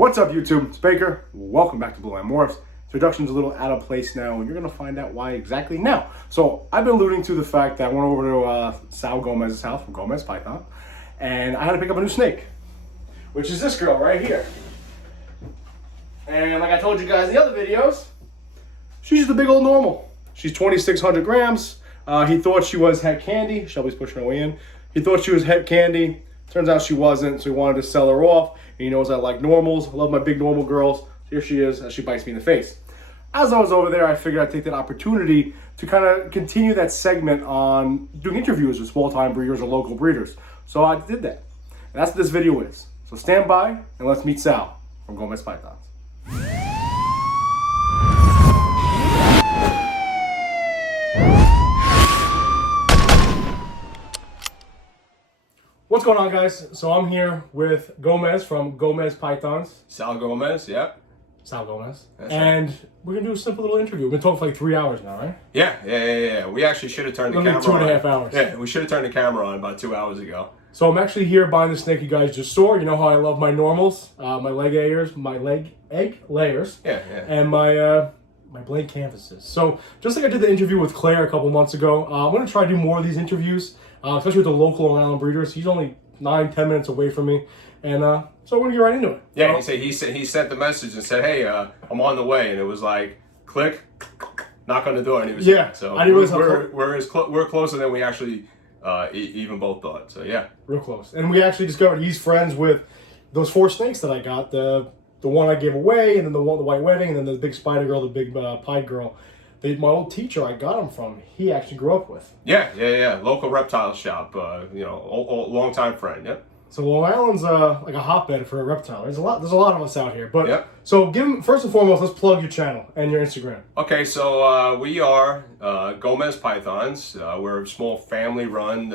What's up, YouTube? It's Baker. Welcome back to Blue Line Morphs. Introduction's a little out of place now, and you're going to find out why exactly now. So I've been alluding to the fact that I went over to Sal Gomez's house from Gomez Python, and I had to pick up a new snake, which is this girl right here. And like I told you guys in the other videos, she's just a big old normal. She's 2,600 grams. He thought she was het candy. Shelby's pushing her way in. He thought she was het candy. Turns out she wasn't, so he wanted to sell her off. And he knows I like normals. I love my big normal girls. Here she is, as she bites me in the face. As I was over there, I figured I'd take that opportunity to kind of continue that segment on doing interviews with small-time breeders or local breeders. So I did that. And that's what this video is. So stand by, and let's meet Sal from Gomez Pythons. What's going on, guys? So I'm here with Gomez from Gomez Pythons. Sal Gomez, yeah. Sal Gomez. That's and right. We're going to do a simple little interview. We've been talking for like 3 hours now, right? Yeah. We actually should have turned the camera on. 2.5 hours. Yeah, we should have turned the camera on about 2 hours ago. So I'm actually here buying the snake you guys just saw. You know how I love my normals, my leg egg layers, Yeah. and my blank canvases. So just like I did the interview with Claire a couple months ago, I'm going to try to do more of these interviews, especially with the local Long Island breeders. He's only 9-10 minutes away from me, and so we're going to get right into it. Yeah, he sent the message and said, "Hey, I'm on the way," and it was like, click, knock on the door, and he was yeah. So I didn't realize we're closer than we actually even both thought. So yeah, real close. And we actually discovered he's friends with those 4 snakes that I got. The one I gave away, and then the white wedding, and then the big spider girl, the big pied girl. My old teacher I got him from, he actually grew up with. Yeah. Local reptile shop, long time friend. Yep. So Long Island's like a hotbed for a reptile. There's a lot of us out here. But yep. So first and foremost, let's plug your channel and your Instagram. Okay, so we are Gomez Pythons. We're a small family-run,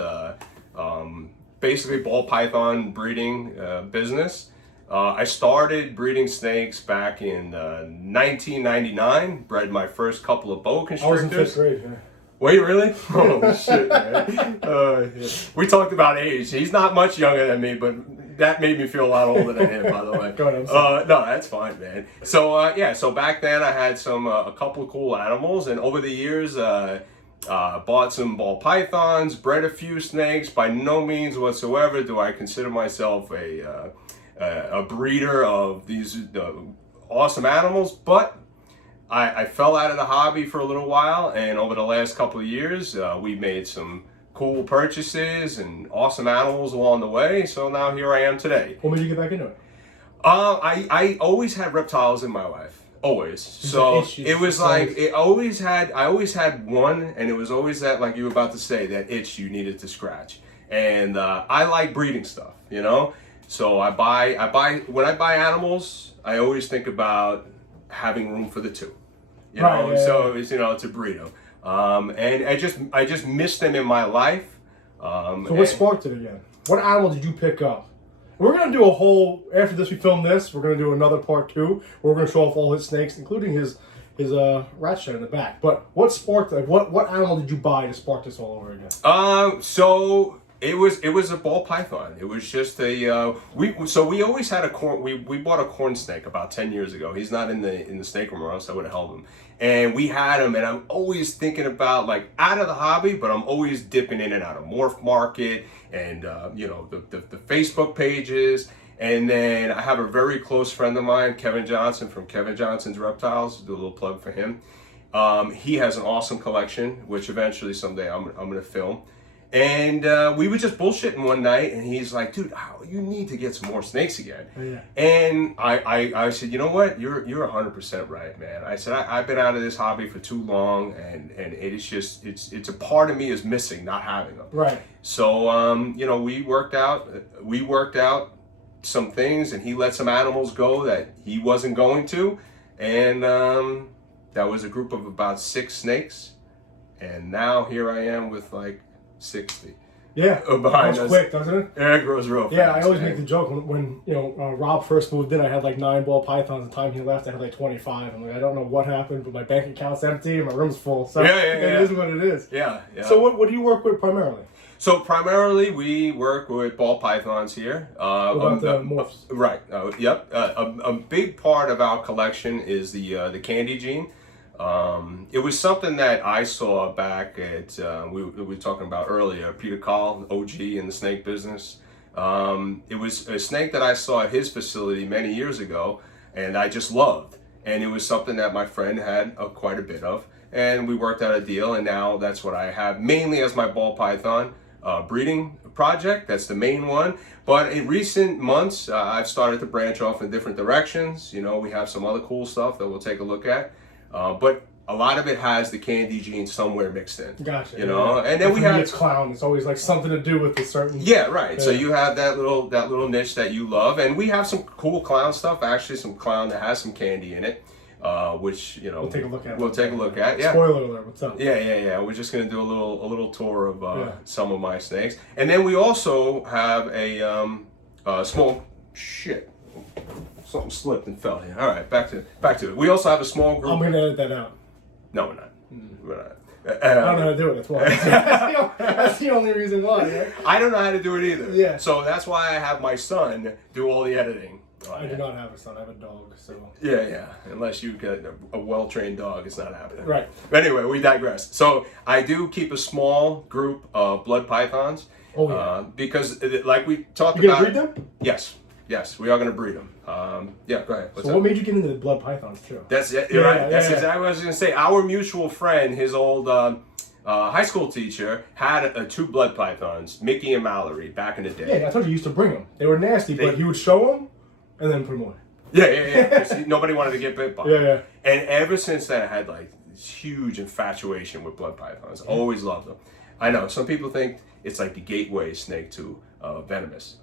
basically ball python breeding business. I started breeding snakes back in 1999. Bred my first couple of boa constrictors. I was in 5th grade. Yeah. Wait, really? Oh shit, man. Yeah. We talked about age. He's not much younger than me, but that made me feel a lot older than him, by the way. Go ahead, no, that's fine, man. So so back then I had a couple of cool animals, and over the years bought some ball pythons, bred a few snakes. By no means whatsoever do I consider myself a breeder of these awesome animals, but I fell out of the hobby for a little while, and over the last couple of years, we made some cool purchases and awesome animals along the way. So now here I am today. What made you get back into it? I always had reptiles in my life, always. So it was like I always had one, and it was always that, like you were about to say, that itch you needed to scratch. And I like breeding stuff, you know. So when I buy animals, I always think about having room for the two, you know. Right, yeah, so it's to breed them, and I just missed them in my life. So what sparked it again? What animal did you pick up? We're gonna do a whole, after this we film this, we're gonna do another part 2 where we're gonna show off all his snakes, including his rat shed in the back. But what sparked, like what animal did you buy to spark this all over again? So it was a ball python. It was just we always had a corn. We bought a corn snake about 10 years ago. He's not in the snake room, or else I would have held him. And we had him, and I'm always thinking about, like, out of the hobby, but I'm always dipping in and out of Morph Market and the Facebook pages. And then I have a very close friend of mine, Kevin Johnson from Kevin Johnson's Reptiles. Do a little plug for him. He has an awesome collection, which eventually someday I'm gonna film. And we were just bullshitting one night, and he's like, "Dude, you need to get some more snakes again." Oh, yeah. And I said, "You know what? You're 100% right, man." I said, I've been out of this hobby for too long, and it's just it's a part of me is missing not having them. Right. So we worked out some things, and he let some animals go that he wasn't going to, and that was a group of about 6 snakes, and now here I am with like 60. Yeah, behind us. Quick, doesn't it? Yeah, it grows real fast. Yeah, I always make the joke when Rob first moved in, I had like 9 ball pythons. The time he left, I had like 25. I'm like, I don't know what happened, but my bank account's empty and my room's full. So yeah. It is what it is. Yeah. So what do you work with primarily? So primarily we work with ball pythons here. What about the morphs? Right. Yep. A big part of our collection is the candy gene. It was something that I saw back at we were talking about earlier. Peter Call, OG in the snake business. It was a snake that I saw at his facility many years ago, and I just loved. And it was something that my friend had quite a bit of, and we worked out a deal. And now that's what I have mainly as my ball python breeding project. That's the main one. But in recent months, I've started to branch off in different directions. You know, we have some other cool stuff that we'll take a look at. But a lot of it has the candy gene somewhere mixed in. Gotcha. You know, and then we have it's clown. It's always like something to do with a certain. Yeah, right. So you have that little niche that you love, and we have some cool clown stuff. Actually, some clown that has some candy in it, which we'll take a look at. We'll take a look at. Yeah. Spoiler alert. What's up? Yeah. We're just gonna do a little tour of some of my snakes, and then we also have a small shit. Something slipped and fell here. All right, back to it. We also have a small group. I'm gonna edit that out. No, we're not. We're not. I don't know how to do it. That's why. That's the only reason why. Right? I don't know how to do it either. Yeah. So that's why I have my son do all the editing. I do not have a son. I have a dog. So. Yeah. Unless you get a well-trained dog, it's not happening. Right. But anyway, we digress. So I do keep a small group of blood pythons. Oh yeah. Because like we talked You about. gonna breed them? Yes, we are going to breed them. Yeah, go ahead. What made you get into the blood pythons too? That's it, right. That's exactly what I was going to say. Our mutual friend, his old high school teacher, had two blood pythons, Mickey and Mallory, back in the day. Yeah, I told you used to bring them. They were nasty, but he would show them and then put them away. Yeah. Nobody wanted to get bit by them. Yeah. And ever since then, I had like this huge infatuation with blood pythons. Always loved them. I know some people think it's like the gateway snake to venomous.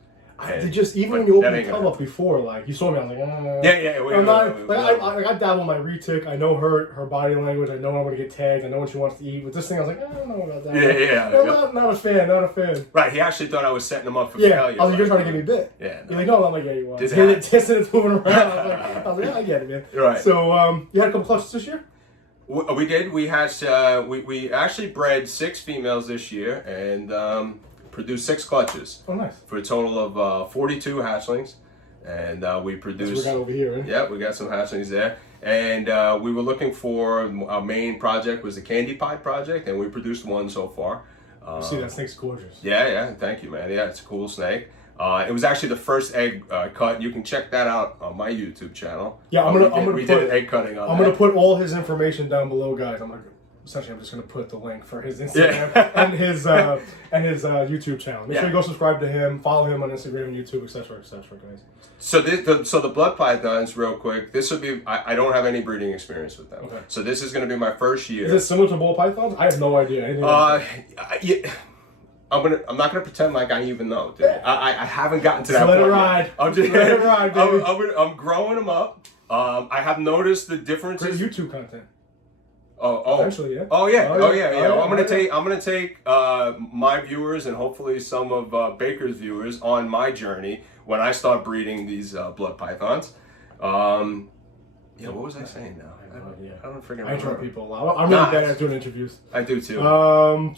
Even when you opened the tub up before, like you saw me, I was like, Yeah. I dabble in my retic. I know her body language. I know I'm gonna get tagged. I know what she wants to eat. With this thing, I was like, I don't know about that. Yeah. Not a fan. Right. He actually thought I was setting him up for failure. failure. I was like, you're trying to get me bit. Yeah. You're like, no, I'm like, yeah, you are. It's moving around. I was like, yeah, I get it, man. Right. So, you had a couple clutches this year? We did. We had we actually bred 6 females this year and produced 6 clutches. Oh, nice. For a total of 42 hatchlings, and we produced. That's what we got over here, right? Yeah, we got some hatchlings there, and we were looking for our main project was the Candy Pie project, and we produced 1 so far. See, that snake's gorgeous. Yeah. Thank you, man. Yeah, it's a cool snake. It was actually the first egg cut. You can check that out on my YouTube channel. Yeah, we did an egg cutting on. I'm gonna put all his information down below, guys. Essentially, I'm just gonna put the link for his Instagram and his YouTube channel. Make sure you go subscribe to him, follow him on Instagram and YouTube, etc., guys. So the blood pythons, real quick. This would be. I don't have any breeding experience with them. Okay. So this is going to be my first year. Is it similar to ball pythons? I have no idea. I'm not gonna pretend like I even know. Dude. I haven't gotten to that point. Let it ride. Let it ride, baby. I'm growing them up. I have noticed the differences. Great YouTube content. Eventually, yeah. I'm gonna take my viewers and hopefully some of Baker's viewers on my journey when I start breeding these blood pythons. What was I saying now? I don't freaking remember. I interrupt people a lot. I'm really bad at doing interviews. I do too. So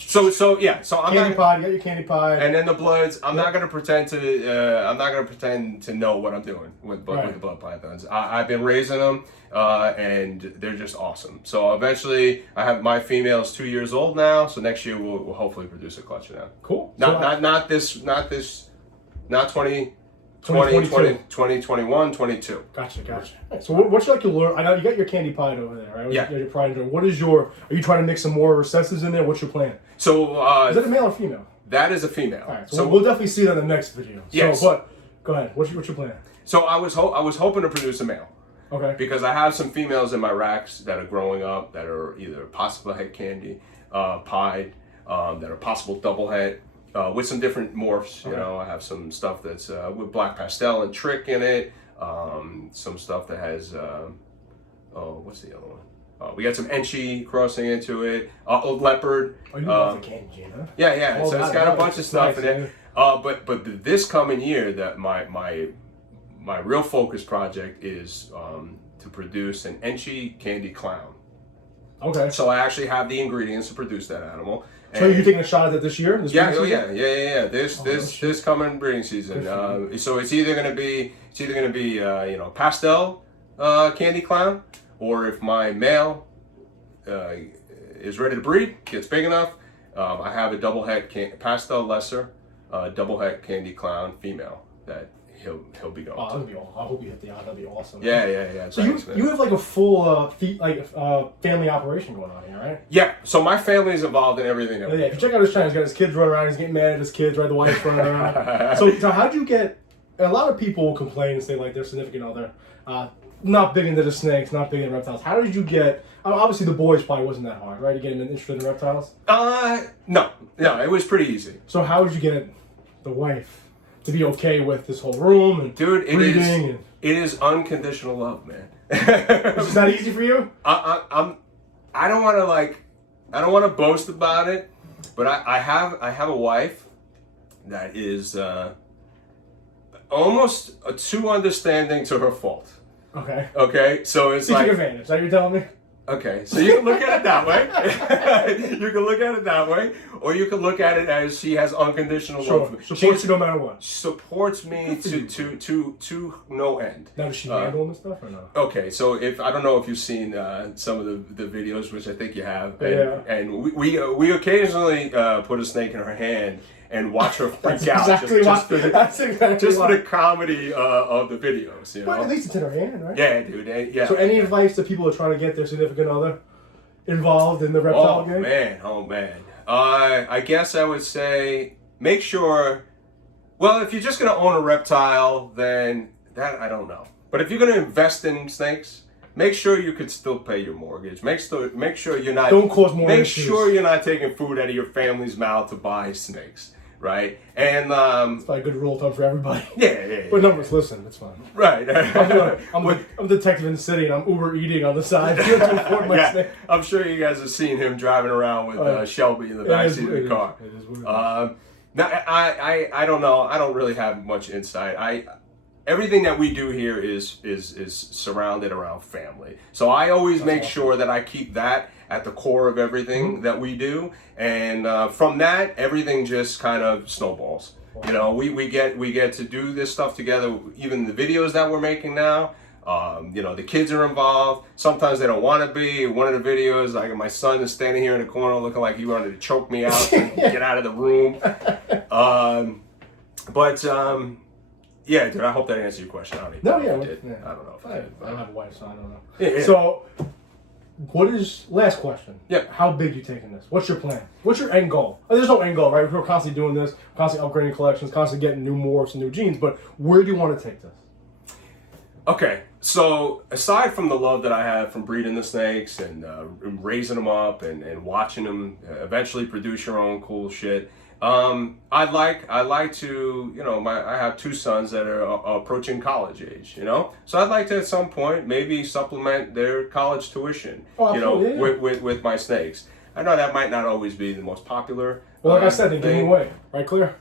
I'm candy pie. You got your candy pie. And then the bloods. I'm not gonna pretend to know what I'm doing with the blood pythons. I've been raising them, and they're just awesome. So eventually, I have my female's 2 years old now. So next year we'll hopefully produce a clutch of them. Cool. Not 2021, 22. Gotcha. So what's like your lure? I know you got your candy pie over there, right? Yeah. Your pride. What is are you trying to mix some more recessives in there? What's your plan? So is that a male or female? That is a female. All right. So we'll definitely see that in the next video. Yes. So, but go ahead. What's your plan? So I was hoping to produce a male. Okay. Because I have some females in my racks that are growing up that are either possible head candy, pied, that are possible double head. With some different morphs, you know, I have some stuff that's with black pastel and trick in it. Some stuff that has, what's the other one? We got some Enchi crossing into it. Leopard. Oh, you love the candy gene, huh? Yeah. So it's got a bunch of stuff in it. But this coming year, that my real focus project is to produce an Enchi candy clown. Okay. So I actually have the ingredients to produce that animal. So you're taking a shot at that this year? Yeah, This coming breeding season. So it's either gonna be pastel candy clown, or if my male is ready to breed, gets big enough, I have a double het pastel lesser, double het candy clown female that he'll be going. Oh, that'd be awesome. I hope you hit the eye. That'd be awesome. Yeah. So you have like a full family operation going on here, right? Yeah. So my family's involved in everything. That if you check out his channel, he's got his kids running around. He's getting mad at his kids, right? The wife's running around. So how'd you get? A lot of people complain and say like their significant other not big into the snakes, not big into reptiles. How did you get? Obviously, the boys probably wasn't that hard, right? To get them interested in reptiles. No, it was pretty easy. So how did you get the wife to be okay with this whole room and dude? It is unconditional love, man. Is that easy for you? I don't want to boast about it, but I have a wife that is almost too understanding to her fault. Okay. So it's like advantage. Is that what you're telling me? Okay, so you can look at it that way. You can look at it that way, or you can look at it as she has unconditional love for me. Supports you no matter what. Supports me to no end. Now does she handle this stuff or no? Okay, so I don't know if you've seen some of the videos, which I think you have, and we occasionally put a snake in her hand and watch her freak out. Just for the comedy of the videos, you know. But at least it's in her hand, right? Yeah, dude. Yeah. So any advice to people who are trying to get their significant other involved in the reptile game? Oh man. I guess I would say make sure. Well, if you're just gonna own a reptile, then that I don't know. But if you're gonna invest in snakes, make sure you could still pay your mortgage. Make sure you're not. Don't cause more issues. Make sure you're not taking food out of your family's mouth to buy snakes. Right, and it's probably a good rule of thumb for everybody. Yeah. But numbers, listen, it's fine. Right. I'm a detective in the city, and I'm Uber eating on the side. I'm sure you guys have seen him driving around with Shelby in the backseat of the car. It is weird. Now, I don't know. I don't really have much insight. Everything that we do here is surrounded around family. So I always make sure that I keep that at the core of everything that we do, and from that, everything just kind of snowballs. You know, we get to do this stuff together. Even the videos that we're making now, you know, the kids are involved. Sometimes they don't want to be. One of the videos, like my son is standing here in the corner looking like he wanted to choke me out and get out of the room. Yeah, dude, I hope that answered your question. I don't know if it did. I don't know if it did. I don't have a wife, so I don't know. Yeah. So, last question. Yep. How big you taking this? What's your plan? What's your end goal? There's no end goal, right? We're constantly doing this, constantly upgrading collections, constantly getting new morphs and new genes, but where do you want to take this? Okay, so aside from the love that I have from breeding the snakes and raising them up and watching them eventually produce your own cool shit, I'd like to, you know, I have two sons that are approaching college age, you know, so I'd like to at some point maybe supplement their college tuition, with my snakes. I know that might not always be the most popular. Well, like I said, they give them away, right, Claire?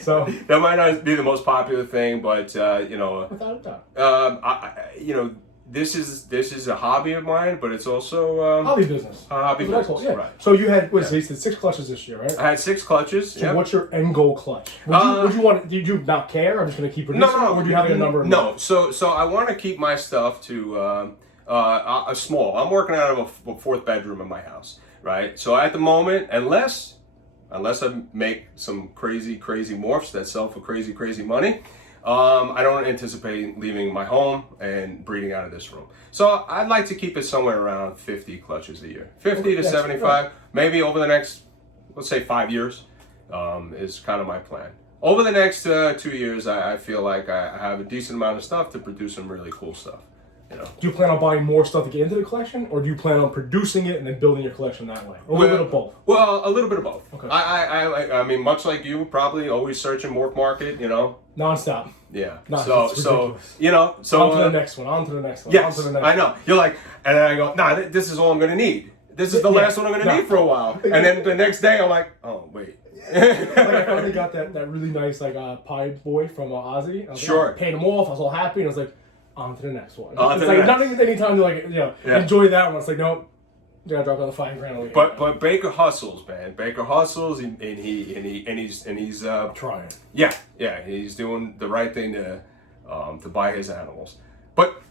So that might not be the most popular thing, but you know, without a doubt, you know. This is a hobby of mine, but it's also hobby business. Yeah. Right. So you had you said 6 clutches this year, right? I had 6 clutches. So what's your end goal clutch? Would you want? Did you not care? I'm just going to keep producing. No. Or do you have a number? No. So I want to keep my stuff to a small. I'm working out of a 4th bedroom in my house, right? So at the moment, unless I make some crazy morphs that sell for crazy money. I don't anticipate leaving my home and breeding out of this room. So I'd like to keep it somewhere around 50 clutches a year. 50 to 75, maybe over the next, let's say 5 years, is kind of my plan. Over the next 2 years, I feel like I have a decent amount of stuff to produce some really cool stuff. You know. Do you plan on buying more stuff to get into the collection, or do you plan on producing it and then building your collection that way? Or a little bit of both? Well, a little bit of both. Okay. I mean, much like you, probably always searching morph market, you know. Non-stop. Yeah. So you know, so on to the next one. Yes, I know. You're like, and then I go, nah, this is all I'm gonna need. This is the last one I'm gonna need for a while. And then the next day, I'm like, oh wait. Like I finally got that really nice pie boy from Ozzy. I was paid him off. I was all happy, and I was like, on to the next one. It's like not even any time to enjoy that one. It's like, nope. You gotta drop another $5,000. But Baker hustles, man. Baker hustles, and he's trying. Yeah, he's doing the right thing to buy his animals. But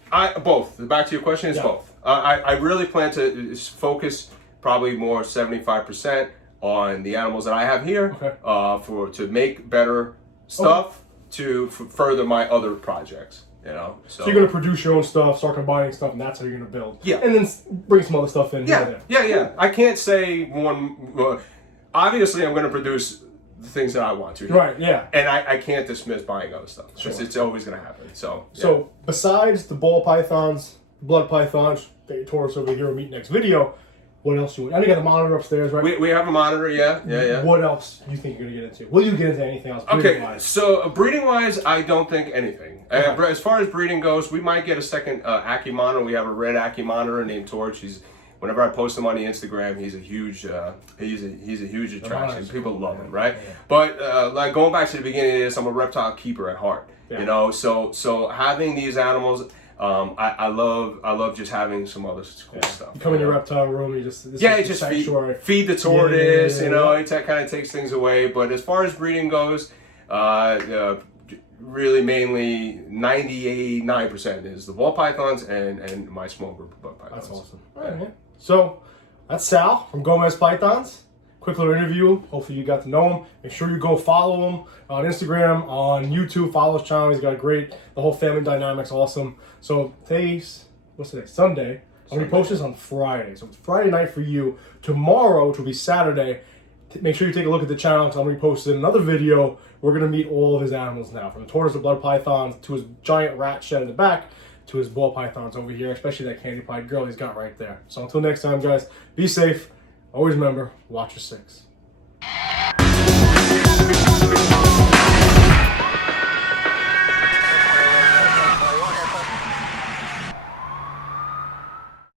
both. Back to your question, is both. I really plan to focus probably more 75% on the animals that I have here, to make better stuff to further my other projects. You know, so you're gonna produce your own stuff, start combining stuff, and that's how you're gonna build. Yeah, and then bring some other stuff in. Yeah. I can't say one. Obviously, I'm gonna produce the things that I want to. Right. Yeah. And I can't dismiss buying other stuff. It's always gonna happen. So. Yeah. So besides the ball pythons, blood pythons that you tore us over here, we'll meet next video. What else do you want? I know you got the monitor upstairs, right? We have a monitor, yeah. What else do you think you're going to get into? Will you get into anything else Okay, so breeding-wise, I don't think anything. As far as breeding goes, we might get a second Ackie monitor. We have a red Ackie monitor named Torch. Whenever I post him on the Instagram, he's a huge attraction. People love him, right? Yeah. But like going back to the beginning of this, I'm a reptile keeper at heart. Yeah. You know, so having these animals. I love just having some other cool stuff. You come in your reptile room, you just feed the tortoise. You know, it kind of takes things away. But as far as breeding goes, really mainly 99% is the ball pythons and my small group of bug pythons. That's awesome. All right, man. So that's Sal from Gomez Pythons. Quick little interview. Hopefully you got to know him. Make sure you go follow him on Instagram, on YouTube. Follow his channel. He's got the whole family dynamic's awesome. So what's today? Sunday. I'm going to post this on Friday. So it's Friday night for you. Tomorrow, which will be Saturday, make sure you take a look at the channel because I'm going to be posting another video. We're going to meet all of his animals now. From the tortoise to blood pythons to his giant rat shed in the back to his ball pythons over here, especially that candy pied girl he's got right there. So until next time, guys, be safe. Always remember, watch your six.